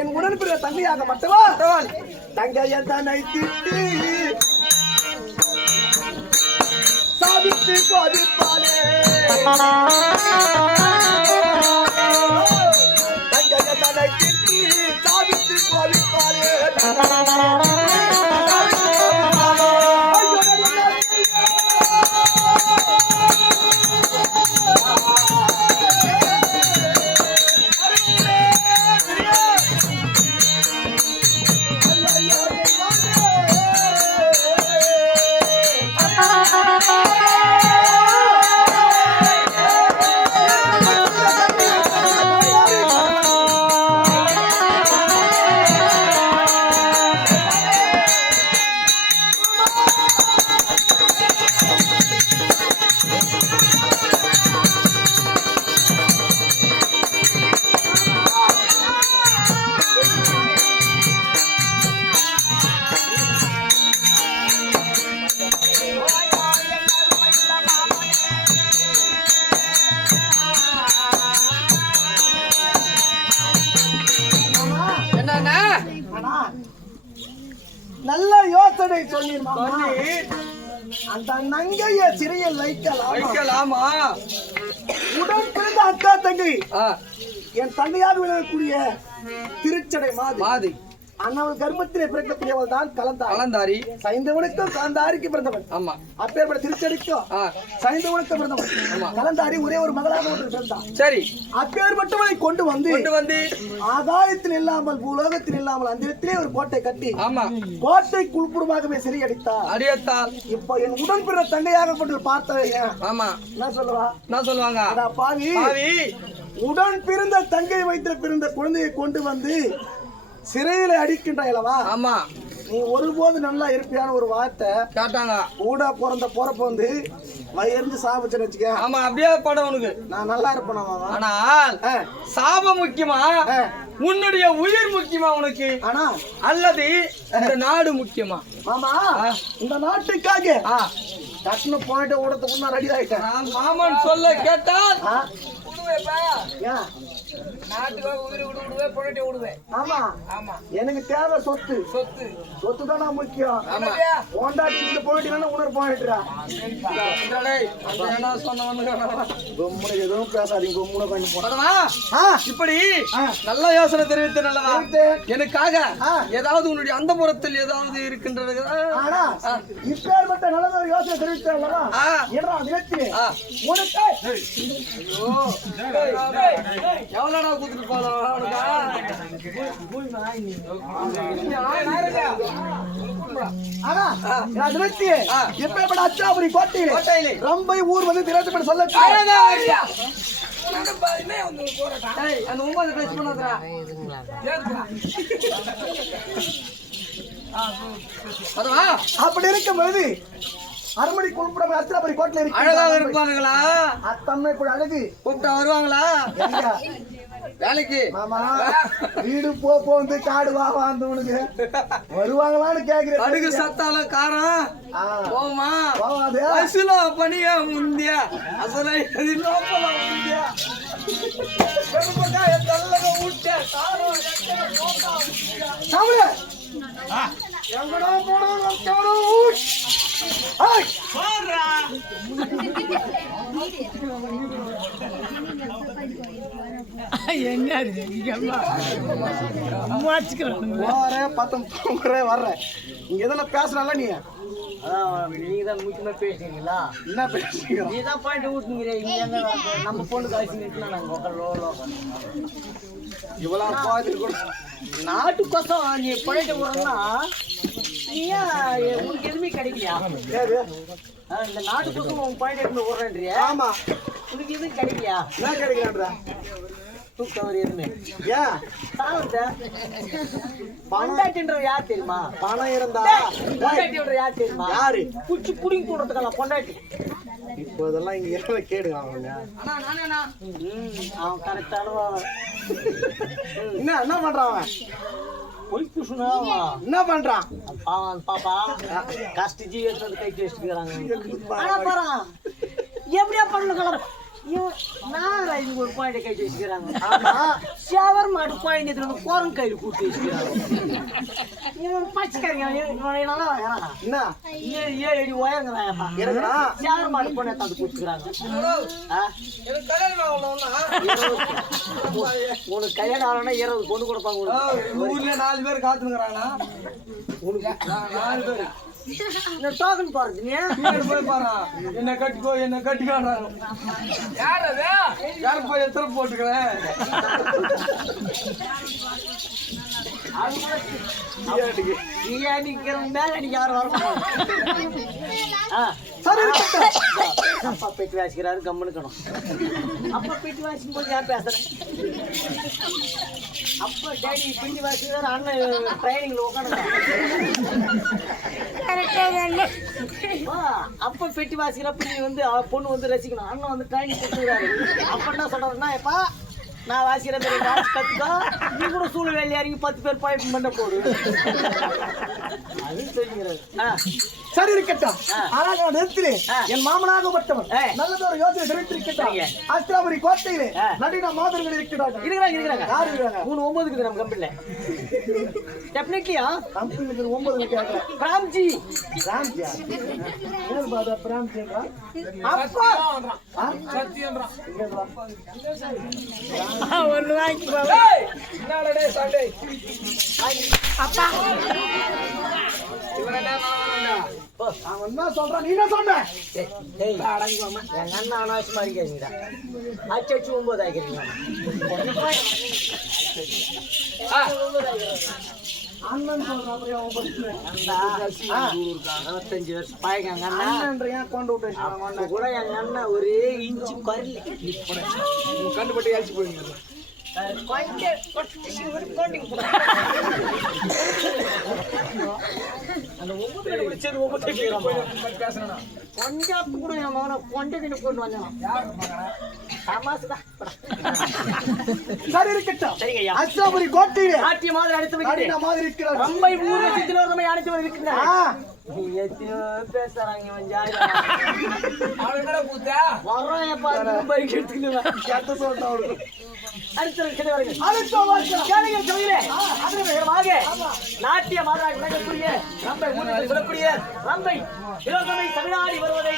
என் உடன்பிற தங்கையாக மட்டவா தங்கையை தன்னை திட்டி சாதித்து பாதிப்பாளே தங்கையை தன்னை திட்டி சாதித்து பாதிப்பாளே நல்ல யோசனை சொல்லி அந்த நங்கைய சிறையில் வைக்கலாமா? உடன் பிறந்த அக்கா தங்கை என் தங்கையார் விளங்கக்கூடிய திருச்சடை மாதிரி அண்ணாவின் கர்ப்பத்திலே பிறக்கக்கூடியவள் தான் கலந்தாரி. சைந்தவனுக்கும் கலந்தாரிக்கு பிறந்தவன். ஆமா, அப்பேற்பட்ட திருச்சடிக்கும் சைந்தவனுக்கும் பிறந்தவன். ஆமா, கலந்தாரி ஒரே ஒரு மகளாக ஒன்று பிறந்தான். சரி, அப்பேற்பட்டவனை கொண்டு வந்து ஆகாயத்தில் இல்லாமல் பூலோகத்தில் இல்லாமல் அந்த இடத்திலே ஒரு கோட்டை கட்டி, ஆமா, கோட்டை குழுப்புறமாகவே சிறை அடித்தால் இப்ப என் உடன் பிற தங்கையாக கொண்டு பார்த்தவன். ஆமா, என்ன சொல்லுவாங்க? பாவி, உடன் பிறந்த தங்கை வயிற்றில் பிறந்த குழந்தையை கொண்டு வந்து சிறையில அடிக்கின்றா? ஆமா, நீ ஒருபோது நல்லா இருப்பியான ஒரு வார்த்தை கேட்டாங்க. கூட பிறப்ப வந்து வயிறு சாபச்சுன்னு வச்சுக்க. ஆமா, அப்படியே படம் உனக்கு நான் நல்லா இருப்பேன். ஆனால் சாபம் முக்கியமா, உன்னுடைய உயிர் முக்கியமா உனக்கு? ஆனா அல்லது இந்த நாடு முக்கியமா? மாமா, இந்த நாட்டுக்காக கட்டணம் போயிட்டு ஓடத்துக்கு நான் ரெடி ஆயிட்டேன். மாமன் சொல்ல கேட்டால் நாட்டுக்காக உயிர் விடுவே போயிட்டு விடுவேன். ஆமா ஆமா, எனக்கு தேவை சொத்து. சொத்து தானா முக்கியம். போண்டாட்டி போயிட்டு உணர்வு போயிட்டுறா. எதுவும் பேசாதீங்க. இப்படி நல்ல யோசனை தெரிவித்து நல்லவா எனக்காக ஏதாவது உன்னுடைய அந்த புறத்தில் ஏதாவது இருக்கின்றது. இப்பேற்பட்ட நல்ல யோசனை தெரிவித்து அல்லவா எவ்வளோடா கூத்துட்டு போலாம்? எப்பேற்பட்ட அச்சாபுரி கோட்டையிலே ரம்பை ஊர் வந்து திரட்டப்பட சொல்ல அப்படி இருக்கும் பொழுது அரண்மனை குழுப்படம் அச்சாபுரி கோட்டையில இருக்கு. அழகாக இருப்பாங்களா? அத்தம்மை கூட அழகு கூப்பிட்டா வருவாங்களா வேலைக்கு? மாமா, வீடு வந்து காடு வாந்தவனுக்கு வருவாங்களான்னு கேக்குறேன். அடுக்கு சத்தால காரம் போமா பனியா முந்தியா அசலை முந்தியா எங்கடா போனோம் வர்றேன் இங்க எதெல்லாம் பேசுறால நீ நீங்க தான் முக்கியமா பேசுறீங்களா? என்ன பேசுறீங்க? நீ தான் பாயிண்ட் ஊட்டுங்கிறீங்க. நம்ம பொண்ணு காய்ச்சி நிற்கலாம். நாங்கள் இவ்வளவு பாத்துட்டு நாட்டுக்கோசம் நீ போயிட்டு விடுறா நீ உனக்கு எதுவுமே கிடைக்கலையா? இந்த நாட்டுக்கோசம் உன் பாயிண்ட் எடுத்து விடுறேன்றியா? ஆமா. உனக்கு எதுவும் கிடைக்கலையா? என்ன கிடைக்கலன்ற தூக்கவர் எதுவுமே ஏன் பொண்டாட்டின்ற யார் தெரியுமா? பணம் இருந்தா பொண்டாட்டின்ற யார் தெரியுமா? யாரு குச்சி புடிங்கி போடுறதுக்கெல்லாம் பொண்டாட்டி. இப்போ இதெல்லாம் இங்க என்ன கேடுங்க அவங்க. அவன் கரெக்டான என்ன பண்றான் அவன்? பொய் புஷுனா என்ன பண்றான் பாவம்? பாப்பா கஷ்ட ஜீவத்தை கை வச்சுக்கிறாங்க. ஆனா பாரு எப்படியா பண்ண நான் ஒரு பாயிண்ட் கை வச்சுக்கிறாங்க. ஷவர் மாட்டு பாயிண்ட் எடுத்து கோரம் கையில் கூட்டி வச்சுக்கிறாங்க. இவன் பச்சைக்காரங்க என்ன 7 அடி உயரங்கிறான். ஷவர் மாட்டு பொண்ணை எடுத்து கூட்டிக்கிறாங்க. உனக்கு கல்யாணம் ஆகணும்னா 20 பொண்ணு கொடுப்பாங்க. ஊர்ல 4 பேர் காத்துங்கிறானா? உனக்கு 4 பேர் இந்த டோக்கன் போறது நீ போய் பாரு. என்ன கட்டிக்கோ என்ன கட்டிக்கோன்றாங்க. யாரு போய் எத்தனை போட்டுக்கிறேன். அப்பா பெட்டி வாசிக்கிறாரு கம்முனுக்கணும். அப்பா பெட்டி வாசிக்கும் போது யார் பேசுறேன்? அப்பா டேடி பெட்டி வாசிக்கிறாரு. அண்ணன் ட்ரைனிங்ல உட்காந்து அப்பா பெட்டி வாசிக்கிறப்ப நீ வந்து பொண்ணு வந்து ரசிக்கணும். அண்ணன் வந்து ட்ரைனிங் கொடுத்துக்கிறாரு. அப்ப என்ன சொல்றதுன்னா எப்பா நான் வாசிக்கிற டான்ஸ் கத்துக்கோ. நீ கூட சூழல் வேலையா இறங்கி 10 பேர் பாய்ப்பு பண்ண போடு அப்படின்னு சொல்லிக்கிறாரு. சரி இருக்கட்டும். ஆனால் நான் நிறுத்தினேன். என் மாமனாகப்பட்டவன் நல்லதொரு யோசனை தெரிவித்திருக்கிறான். அஸ்திராபுரி கோட்டையிலே நடின மாதர்கள் இருக்கிறார்கள். இருக்கிறாங்க. யாரு இருக்காங்க? 9 இருக்குது நம்ம கம்பெனில. டெஃபினெட்லியா கம்பெனில 9 கேட்கல. ராம்ஜி ராம்ஜியா? ஏன் பாதா ராம்ஜின்றா? அப்பா சத்தியம்ன்றா. ஒன்னு வாங்கி போ. என்னடா டேய் சண்டே. அப்பா இவனே நானடா. அவன் என்ன சொல்றான்? நீ என்ன சொன்ன? டேய் அடங்குவாமா. எங்க அண்ணா அனாவசியமா அடிக்காதீங்கடா. அச்சச்சு 9 ஆகிக்கிறீங்க. அண்ணன் சொல்றான். அவன் படுத்து 25 வருஷம் பாய்க்க எங்க அண்ணா அண்ணன்றியா கொண்டு விட்டு கூட எங்க அண்ணா ஒரே இன்ச்சு கருளி கண்டுபட்டு ஏழ்ச்சி போயிருங்க. அந்த 9 சரி 9 பஞ்சாப் கூட என் மகனை கொண்டு கொண்டு வந்தான். சரி இருக்கட்டும். சரிங்கய்யா. அஸ்திராபுரி கோட்டையிலே நாட்டிய மாதிரி அடித்து வைக்கிறேன். மாதிரி இருக்கிறார். ரம்பை ஊர்வலத்தில் ஒரு ரம்பை அடித்து வைக்கிறார். எத்தனையோ பேசுறாங்க. இவன் ஜாலியா அவன் என்ன கூத்தா வர்றேன் பாரு. பைக் எடுத்துக்கிட்டு கேட்ட சொல்லிட்டான் அவனுக்கு. அடுத்த நாட்டிய மாதிரி விளக்கக்கூடிய ரம்பை ஊரில் சொல்லக்கூடிய ரம்பை தமிழ்நாடு வருவதை